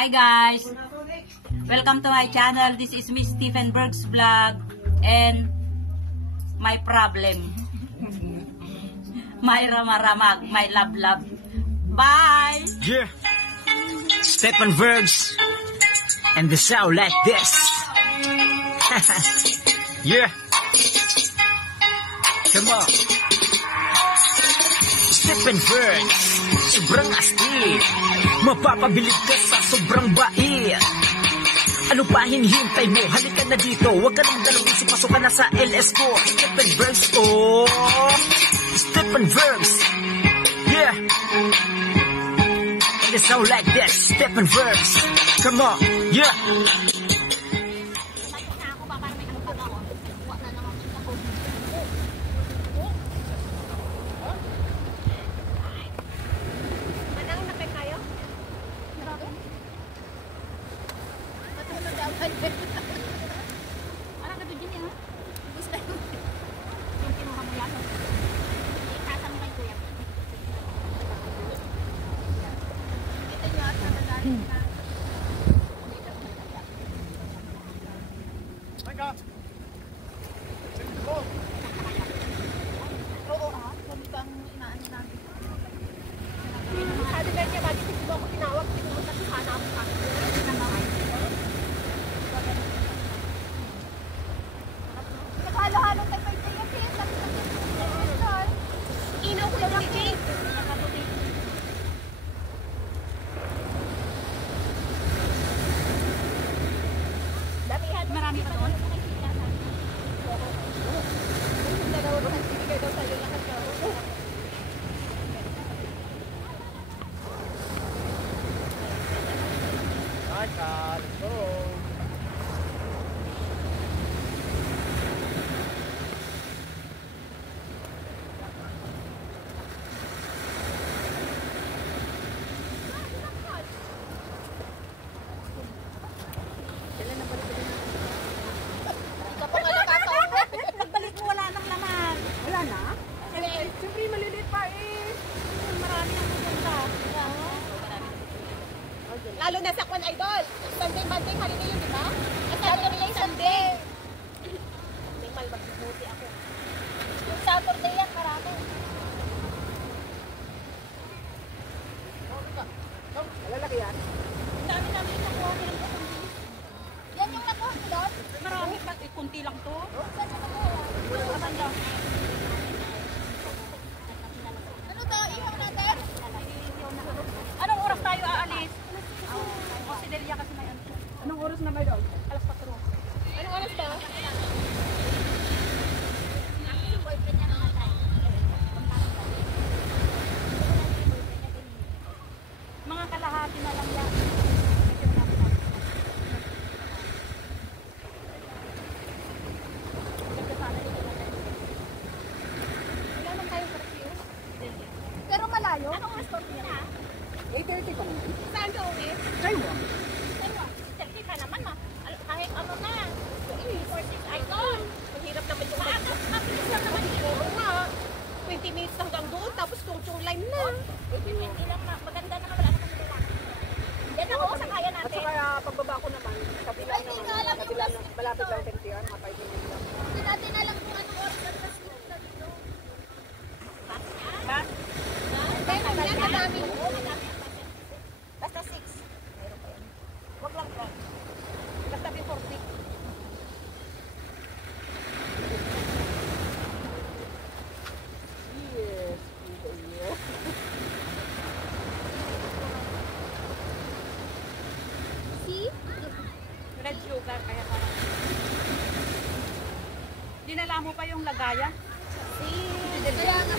Hi guys! Welcome to my channel. This is Miss Stephen Berg's vlog and my problem. My ramaramag, my love. Bye! Yeah! Stephen Bergs and the sound like this. Yeah! Come on! Stephen Bergs, sobrang astig. Mapapabilib ka sa sobrang bait. Ano pa hinihintay mo? Halika na dito. Huwag ka nang dalawang isip, pasok ka na sa LS ko. Stephen Bergs, oh! Stephen Bergs! Yeah! And it sound like this, Stephen Bergs. Come on, yeah! Marami pa doon? Let's go! Pagbalik mo, wala nang laman. Wala na? Siyempre malilit pa eh. Marami ang maganda. Lalo na sa Kwan Idol. Sunday, hali na yun, di ba? Saturday yung Sunday. Sunday, magbuti ako. Yung Saturday yan, marami. Malalaki yan? Ang dami namin yung nakuha nila. Yan yung nakuha mo doon? Marami pa. Kunti lang to. Saan siya nakuha? Ano to? Ihaw natin? Anong oras tayo aalis? O si Delia kasi may ano. Anong oras na ba doon? Alas 4. Anong oras ba? Mga kalahati na lang yan. Wala naman tayong curfew. Pero malayo? Anong oras to niya? 8:30 pa naman. Saan ka uwi? Taiwan. Selfie ka naman ma. Kahit ano na. 46 idol. Mahirap naman yung Mabilis lang naman yun. Oo nga. 20 minutes hanggang doon, tapos tungtong line na. Hindi lang maganda naman. Wala naman nila. Yan ako sa kaya At natin. saka pagbaba ko naman, kabila naman, malapit lang 10 PM, mga 5 minutes lang. Hindi natin alam kung anong oras ang kasi na dito. Ba? Meron yan, madami. Basta 6. Wag lang front. Basta before 6. Yes, yes. See? Red sugar kaya parang. Dinala mo pa yung lagayan? Kaya nga,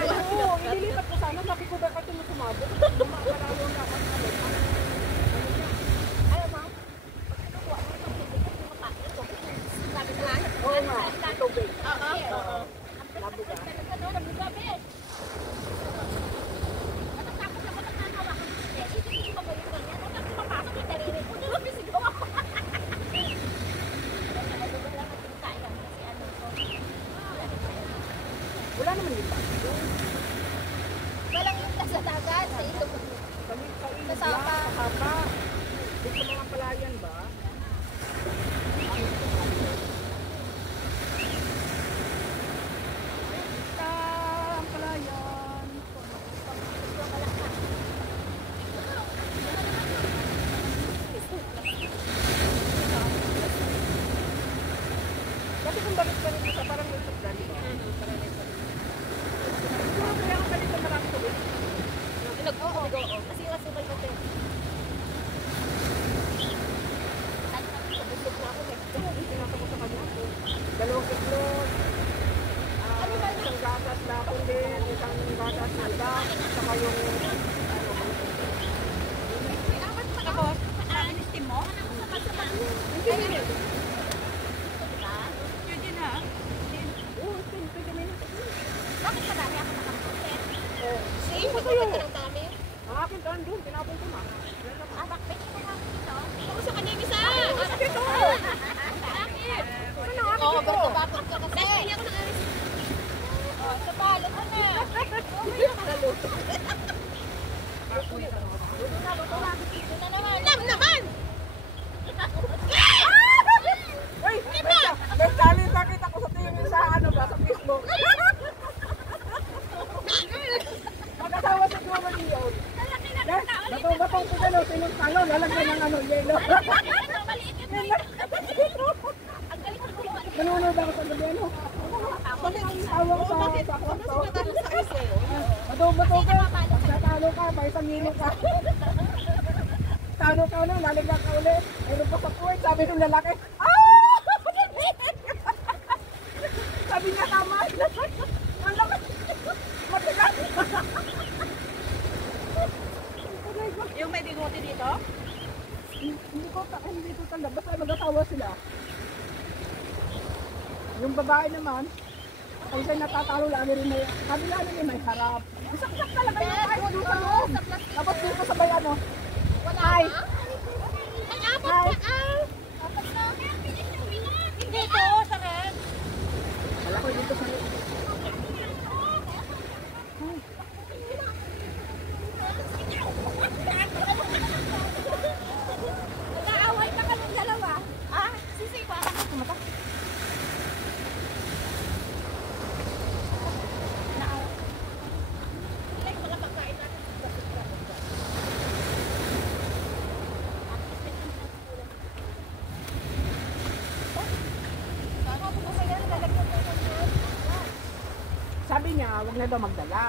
Oo, inilipat ko sana, sabi ko dapat yung sumabot. Malayo na ako. ayaw mo? Pagkakuha mo itong hindi kasi makain ito. Sabi sa lahat. Oo nga, tubig. Oo. Labuga. Ano, nabugabi. Natatapos ako ng nanawa ko. Isipin ko ba yung ganyan? Tapos papasok yung dariri ko. Nilabisigaw ako. Wala naman din ba? Walang yung sa dagat. Sa ito. Sa Sa pa. Dito sa mga palayan ba? Ang palayan. Kasi kung balik ka rin sa parang yung sasdan, di ba? Siguro kaya ang balik ka marami ko. Oo. Kasi yung asubay ko din. Busog na ako. Pinasa ko sa kanya ako. 2 itlog. Isang gatas na ako din. Isang gatas na dak. Saka yung Tapos, in-steam mo? hindi. Yun ha? Oo, 20 minutes. Bakit madami ako nakapunti? Sige ko sa'yo. Ang dami. Ang akin doon doon. Tinapon ko na. Bakit ko lang dito? Ako sa kanya isa. Bakit ito? Bakit? Ano akin Oo, ito? bakit ka kasi? Hindi ako nakalis. Oh, sa palo ko na. Ito na naman. Nam naman! Uy! May sali nakita ko sa tingin sa ano ba? Sa Facebook. Mag-asawa sa Jowa Leon. Batong ko gano'n. Sinong talo. Lalagyan ng ano, yelo. Manunod ako sa gabi ano. Awang sa kwarto. Batong ko. Natalo ka, may isang yelo ka. Talo ka na, lalagyan ka ulit. Mayroon pa sa court, sabi ng lalaki, ah! Sabi niya tama. Ang lakas. Matigas. Yung may bigote dito? Hindi ko tanda. Basta mag-asawa sila. Yung babae naman, ay siya natatalo lagi rin may, sabi nga rin may harap. Isak-isak talaga yung tayo doon sa loob. Tapos dito sabay ano, ay, Ay, apat na. Apat na. Dito, sa red. wala ko dito sa loob. Nag-aaway pa kayong dalawa. Ah, sisi ko. Like, mga pagkain natin. Sabi niya, wag na daw magdala.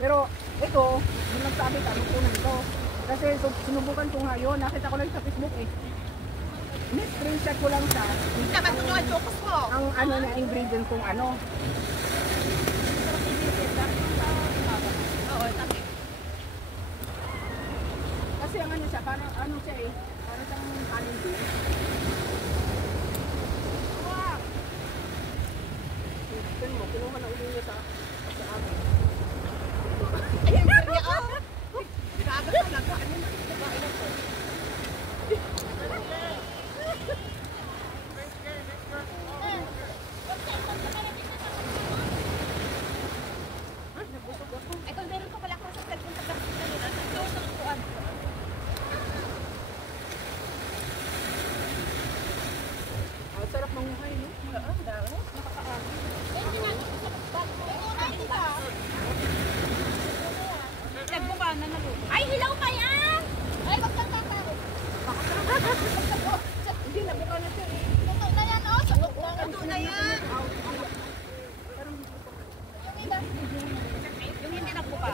Pero ito, nung nagsabi ka, kunan ito. Kasi sinubukan ko nga yun, nakita ko lang sa Facebook eh. Screenshot ko lang siya. Naman ko yung chocos mo. Ang ano na ingredient kung ano. Oo, tabi. Kasi ang ano siya, parang ano siya eh. Parang siyang kanin din. Wow! Tignan mo, kinuha na uli niya sa amin. Ayun, niya, oh. Grabe talaga. Ano na ito? Babae na to. Ay, kung meron ko pala ako sa pagpunta sa kanila, sa doon ng kuwan. Ang sarap ng muhay, no? Oo, daw. Nakakaano. Nagbuka na naluto. Ay, hilaw pa yan! Ay, wag kang tataro. Hindi, nabuka na siya eh. Luto na yan, oh. Sa luto na yan. Yung iba. Yung hindi nagbuka.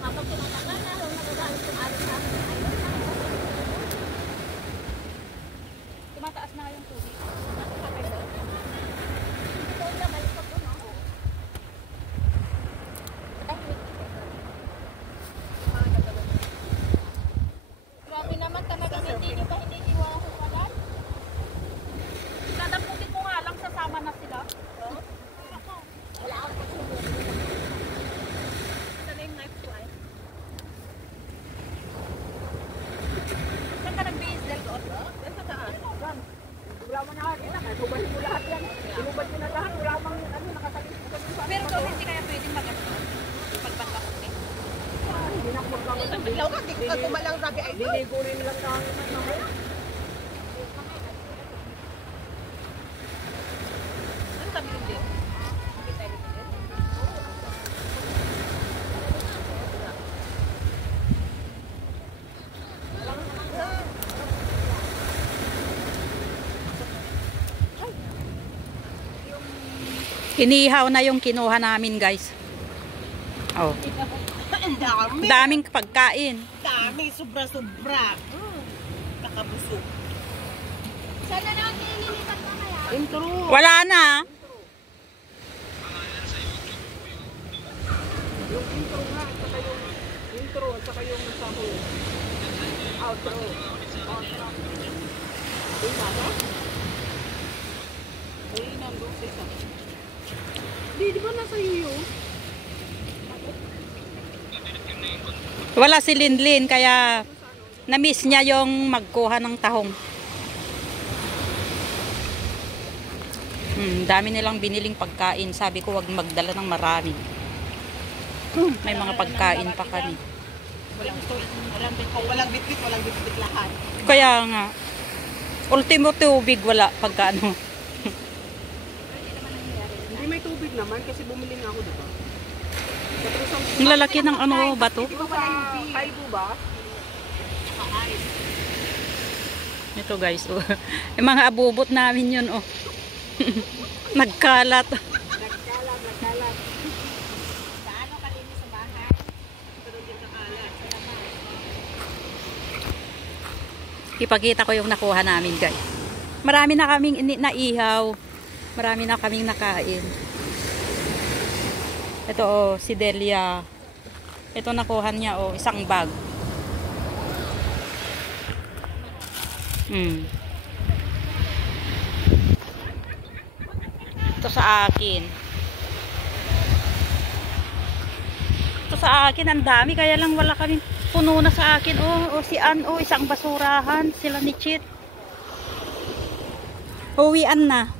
Kapag tinatagal na, nung nagagalit yung alis sa akin, ayun na. Tumataas na yung tubig. Adlaw ka, di ko ka kumalang Rabi Idol. Liligo rin lang kami mamaya. Ano kami din? Inihaw na yung kinuha namin, guys. Oh, Ang dami. daming pagkain. Dami, sobra-sobra. Kakabusog. Sana naman kinilipat na kaya. Intro. Wala na. Yung intro nga, at saka yung intro, at saka yung saho. Outro. Outro. Diba ba? Ay, nandun sa isa. Di ba nasa iyo? Wala si Linlin, kaya na-miss niya yung magkuha ng tahong. Dami nilang biniling pagkain. Sabi ko, wag magdala ng marami. May mga pagkain pa kami. Walang bitbit, walang bitbit lahat. Kaya nga, ultimo tubig wala pagkaano. Hindi may tubig naman kasi bumili nga ako diba? Ang lalaki ng ano, bato. Di ba wala yung Kaibo ba? Ito guys, oh. Yung mga abubot namin yun, oh. Nagkalat. Nagkalat. Gaano kalinis sa bahay? Pero din kakalat. Ipakita ko yung nakuha namin, guys. Marami na kaming naihaw. Marami na kaming nakain. Ito, oh, si Delia. Ito nakuha niya, oh, isang bag. Ito sa akin. Ito sa akin, ang dami. Kaya lang wala kaming puno na sa akin. Oh, si Ann, oh, isang basurahan. Sila ni Chit. Uwian na.